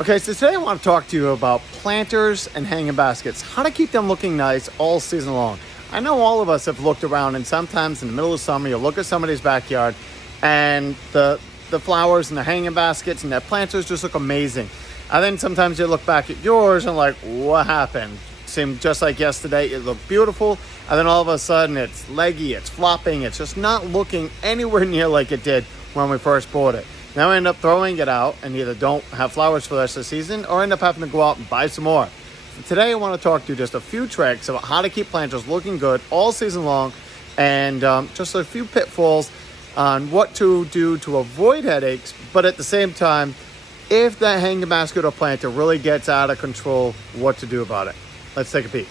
Okay, so today I want to talk to you about planters and hanging baskets, how to keep them looking nice all season long. I know all of us have looked around, and sometimes in the middle of summer, you'll look at somebody's backyard and the flowers and the hanging baskets and their planters just look amazing. And then sometimes you look back at yours and like, what happened? Seemed just like yesterday, it looked beautiful, and then all of a sudden it's leggy, it's flopping, it's just not looking anywhere near like it did when we first bought it. Now I end up throwing it out and either don't have flowers for the rest of the season or end up having to go out and buy some more. So today I want to talk to you just a few tricks about how to keep planters looking good all season long, and just a few pitfalls on what to do to avoid headaches, but at the same time, if that hanging basket or planter really gets out of control, what to do about it. Let's take a peek.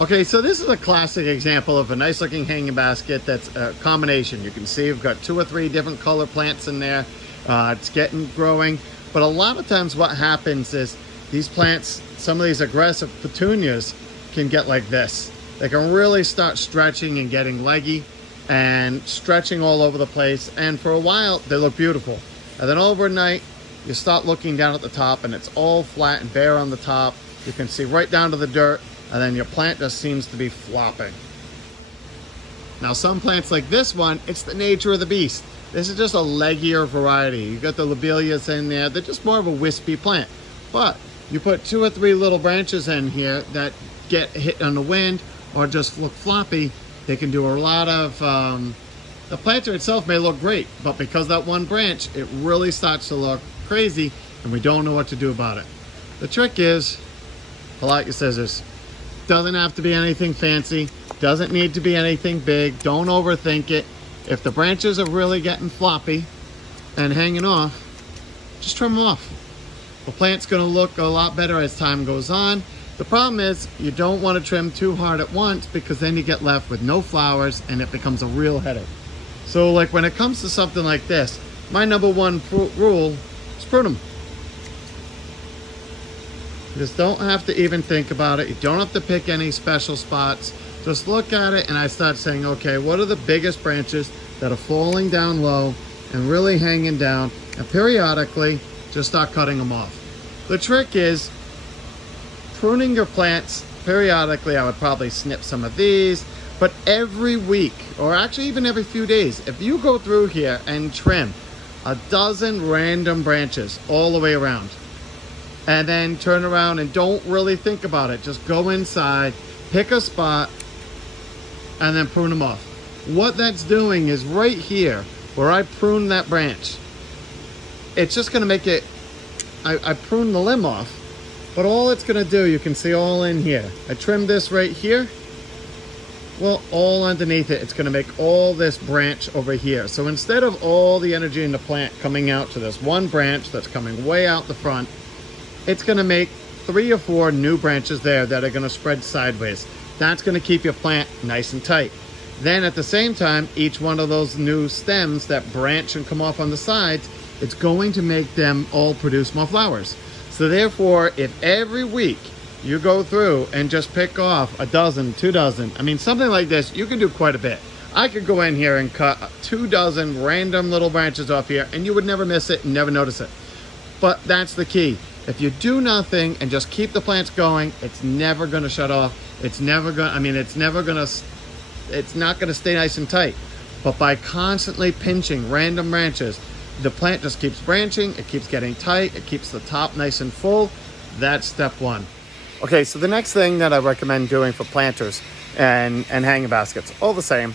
Okay, so this is a classic example of a nice looking hanging basket that's a combination. You can see we've got 2 or 3 different color plants in there. It's growing, but a lot of times what happens is these plants, some of these aggressive petunias can get like this. They can really start stretching and getting leggy and stretching all over the place, and for a while they look beautiful, and then overnight you start looking down at the top and it's all flat and bare on the top. You can see right down to the dirt, and then your plant just seems to be flopping. Now some plants like this one, it's the nature of the beast. This is just a leggier variety. You got the lobelias in there. They're just more of a wispy plant. But you put 2 or 3 little branches in here that get hit on the wind or just look floppy, they can do a lot of, the planter itself may look great, but because that one branch, it really starts to look crazy and we don't know what to do about it. The trick is, pull out your scissors. Doesn't have to be anything fancy. Doesn't need to be anything big. Don't overthink it. If the branches are really getting floppy and hanging off, just trim them off. The plant's going to look a lot better as time goes on. The problem is you don't want to trim too hard at once, because then you get left with no flowers and it becomes a real headache. So like when it comes to something like this, my number one rule is prune them. You just don't have to even think about it. You don't have to pick any special spots. Just look at it and I start saying, okay, what are the biggest branches that are falling down low and really hanging down, and periodically just start cutting them off. The trick is pruning your plants periodically. I would probably snip some of these, but every week, or actually even every few days, if you go through here and trim a dozen random branches all the way around, and then turn around and don't really think about it, just go inside, pick a spot, and then prune them off. What that's doing is right here where I prune that branch, it's just going to make it, I prune the limb off, but all it's going to do, you can see all in here, I trimmed this right here, well, all underneath it, it's going to make all this branch over here. So instead of all the energy in the plant coming out to this one branch that's coming way out the front, it's going to make 3 or 4 new branches there that are going to spread sideways. That's going to keep your plant nice and tight. Then at the same time, each one of those new stems that branch and come off on the sides, it's going to make them all produce more flowers. So therefore, if every week you go through and just pick off a dozen, 2 dozen, I mean, something like this, you can do quite a bit. I could go in here and cut 2 dozen random little branches off here and you would never miss it and never notice it. But that's the key. If you do nothing and just keep the plants going, it's never going to shut off. It's never going to, it's not going to stay nice and tight. But by constantly pinching random branches, the plant just keeps branching, it keeps getting tight, it keeps the top nice and full. That's step 1. Okay, so the next thing that I recommend doing for planters and hanging baskets, all the same,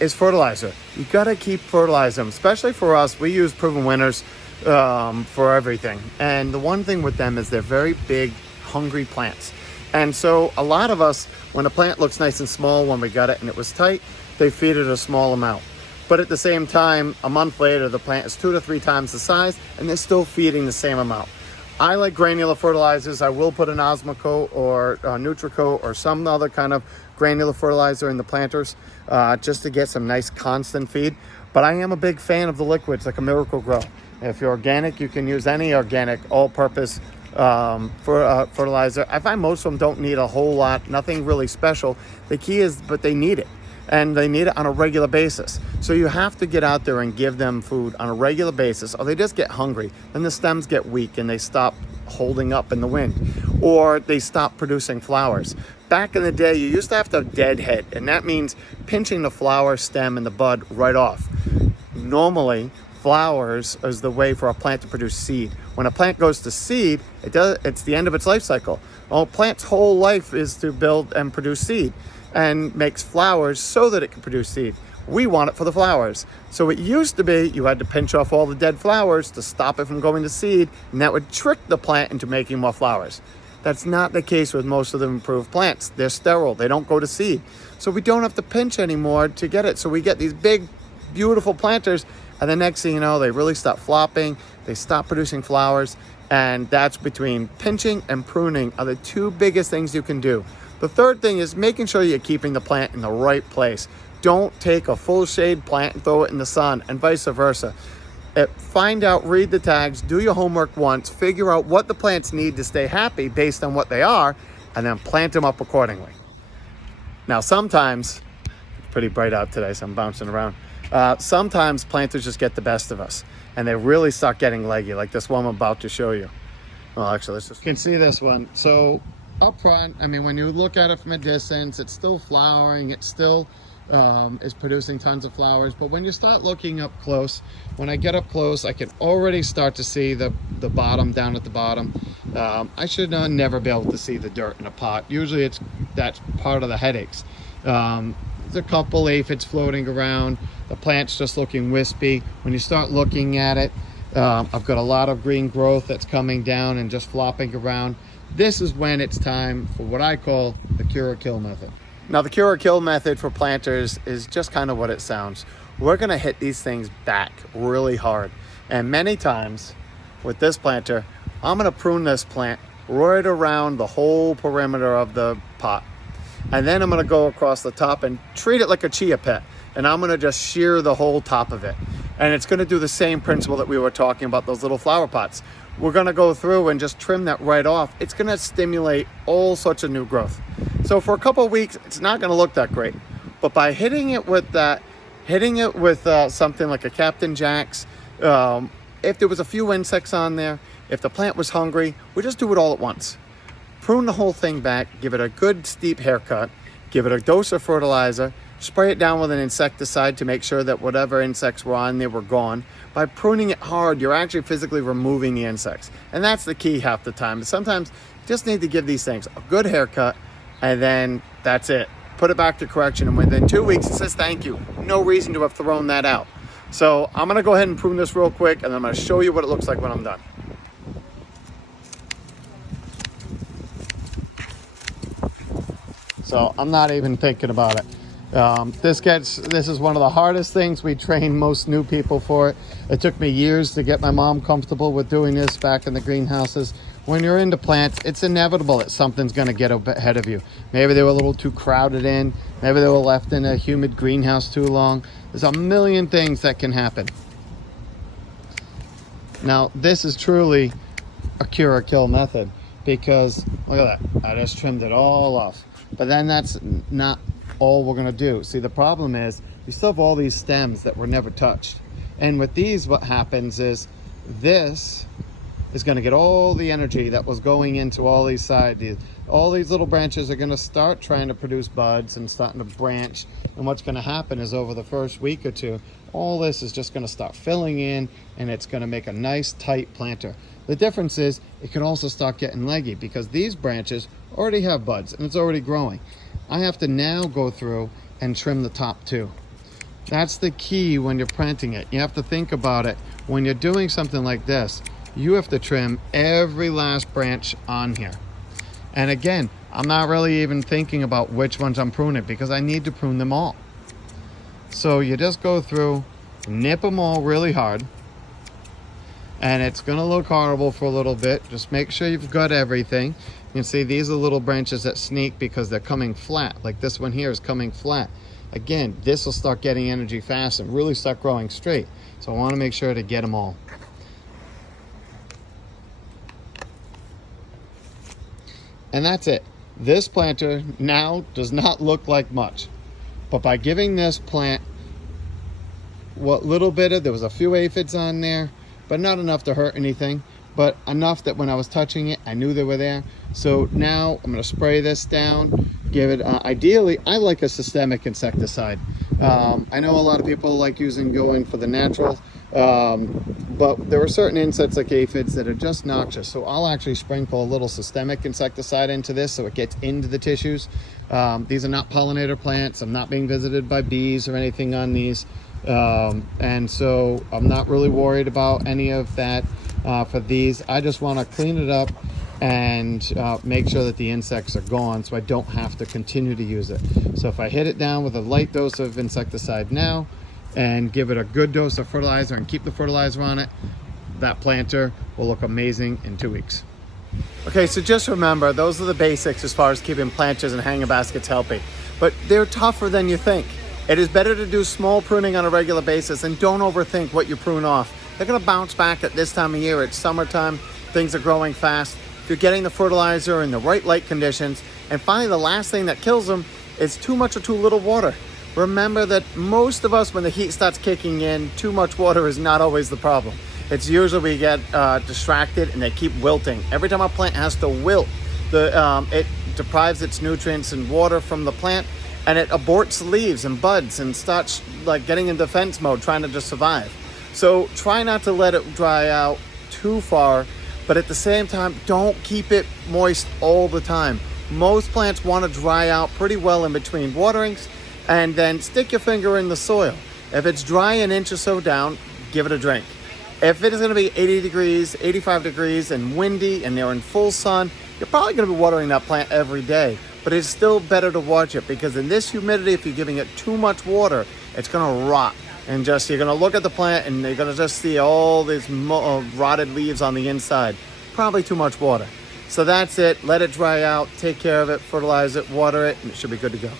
is fertilizer. You got to keep fertilizing them, especially for us. We use Proven Winners for everything. And the one thing with them is they're very big, hungry plants. And so a lot of us, when a plant looks nice and small when we got it and it was tight, they feed it a small amount. But at the same time, a month later, the plant is 2 to 3 times the size and they're still feeding the same amount. I like granular fertilizers. I will put an Osmocote or Nutricote or some other kind of granular fertilizer in the planters just to get some nice constant feed. But I am a big fan of the liquids like a Miracle Grow. If you're organic, you can use any organic all-purpose fertilizer. I find most of them don't need a whole lot, nothing really special. The key is, but they need it. and they need it on a regular basis. So you have to get out there and give them food on a regular basis, or they just get hungry. Then the stems get weak and they stop holding up in the wind, or they stop producing flowers. Back in the day, you used to have to deadhead, and that means pinching the flower stem and the bud right off. Normally, flowers is the way for a plant to produce seed. When a plant goes to seed, it's the end of its life cycle. Well, a plant's whole life is to build and produce seed, and makes flowers so that it can produce seed. We want it for the flowers. So it used to be you had to pinch off all the dead flowers to stop it from going to seed, and that would trick the plant into making more flowers. That's not the case with most of the improved plants. They're sterile, they don't go to seed. So we don't have to pinch anymore to get it. So we get these big, beautiful planters, and the next thing you know, they really stop flopping, they stop producing flowers, and that's between pinching and pruning are the two biggest things you can do. The third thing is making sure you're keeping the plant in the right place. Don't take a full shade plant and throw it in the sun, and vice versa. Find out, read the tags, do your homework once, figure out what the plants need to stay happy based on what they are, and then plant them up accordingly. Now sometimes, it's pretty bright out today, so I'm bouncing around. Sometimes planters just get the best of us, and they really start getting leggy, like this one I'm about to show you. Well, actually, let's just... You can see this one. So up front, I mean, when you look at it from a distance, it's still flowering, it's still is producing tons of flowers. But when you start looking up close, when I get up close, I can already start to see the bottom down at the bottom. I should never be able to see the dirt in a pot. Usually that's part of the headaches. There's a couple aphids floating around. The plant's just looking wispy. When you start looking at it, I've got a lot of green growth that's coming down and just flopping around. This is when it's time for what I call the cure or kill method. Now, the cure or kill method for planters is just kind of what it sounds. We're gonna hit these things back really hard. And many times with this planter, I'm gonna prune this plant right around the whole perimeter of the pot. And then I'm gonna go across the top and treat it like a chia pet. And I'm gonna just shear the whole top of it. And it's gonna do the same principle that we were talking about, those little flower pots. We're gonna go through and just trim that right off. It's gonna stimulate all sorts of new growth. So for a couple of weeks, it's not gonna look that great. But by hitting it with something like a Captain Jack's, if there was a few insects on there, if the plant was hungry, we just do it all at once. Prune the whole thing back, give it a good steep haircut, give it a dose of fertilizer, spray it down with an insecticide to make sure that whatever insects were on there were gone. By pruning it hard, you're actually physically removing the insects. And that's the key half the time. Sometimes you just need to give these things a good haircut, and then that's it. Put it back to correction, and within 2 weeks, it says thank you. No reason to have thrown that out. So I'm gonna go ahead and prune this real quick, and I'm gonna show you what it looks like when I'm done. So I'm not even thinking about it. This is one of the hardest things. We train most new people for it. It took me years to get my mom comfortable with doing this back in the greenhouses. When you're into plants, it's inevitable that something's going to get ahead of you. Maybe they were a little too crowded in. Maybe they were left in a humid greenhouse too long. There's a million things that can happen. Now, this is truly a cure or kill method, because look at that. I just trimmed it all off. But then that's not all we're gonna do. See, the problem is we still have all these stems that were never touched. And with these, what happens is this is gonna get all the energy that was going into all these sides. All these little branches are gonna start trying to produce buds and starting to branch. And what's gonna happen is over the first week or two, all this is just gonna start filling in, and it's gonna make a nice tight planter. The difference is it can also start getting leggy because these branches already have buds and it's already growing. I have to now go through and trim the top too. That's the key when you're planting it. You have to think about it. When you're doing something like this, you have to trim every last branch on here. And again, I'm not really even thinking about which ones I'm pruning because I need to prune them all. So you just go through, nip them all really hard. And it's gonna look horrible for a little bit. Just make sure you've got everything. You can see these are little branches that sneak because they're coming flat. Like this one here is coming flat. Again, this will start getting energy fast and really start growing straight. So I wanna make sure to get them all. And that's it. This planter now does not look like much, But by giving this plant what little bit of, there was a few aphids on there, but not enough to hurt anything, but enough that when I was touching it, I knew they were there. So now I'm gonna spray this down, give it, ideally, I like a systemic insecticide. I know a lot of people like going for the natural, but there are certain insects like aphids that are just noxious. So I'll actually sprinkle a little systemic insecticide into this so it gets into the tissues. These are not pollinator plants. I'm not being visited by bees or anything on these. And so I'm not really worried about any of that for these. I just want to clean it up and make sure that the insects are gone so I don't have to continue to use it. So if I hit it down with a light dose of insecticide now and give it a good dose of fertilizer and keep the fertilizer on it, that planter will look amazing in 2 weeks. Okay, so just remember, those are the basics as far as keeping planters and hanging baskets healthy, but they're tougher than you think. It is better to do small pruning on a regular basis, and don't overthink what you prune off. They're gonna bounce back at this time of year. It's summertime, things are growing fast. If you're getting the fertilizer in the right light conditions, and finally the last thing that kills them is too much or too little water. Remember that most of us, when the heat starts kicking in, too much water is not always the problem. It's usually we get distracted and they keep wilting. Every time a plant has to wilt, it deprives its nutrients and water from the plant, and it aborts leaves and buds and starts like getting in defense mode, trying to just survive. So try not to let it dry out too far, but at the same time, don't keep it moist all the time. Most plants want to dry out pretty well in between waterings, and then stick your finger in the soil. If it's dry an inch or so down, give it a drink. If it is going to be 80 degrees, 85 degrees and windy and they're in full sun, you're probably going to be watering that plant every day. But it's still better to watch it, because in this humidity, if you're giving it too much water, it's going to rot. And you're going to look at the plant and you're going to just see all these rotted leaves on the inside. Probably too much water. So that's it. Let it dry out. Take care of it. Fertilize it. Water it. And it should be good to go.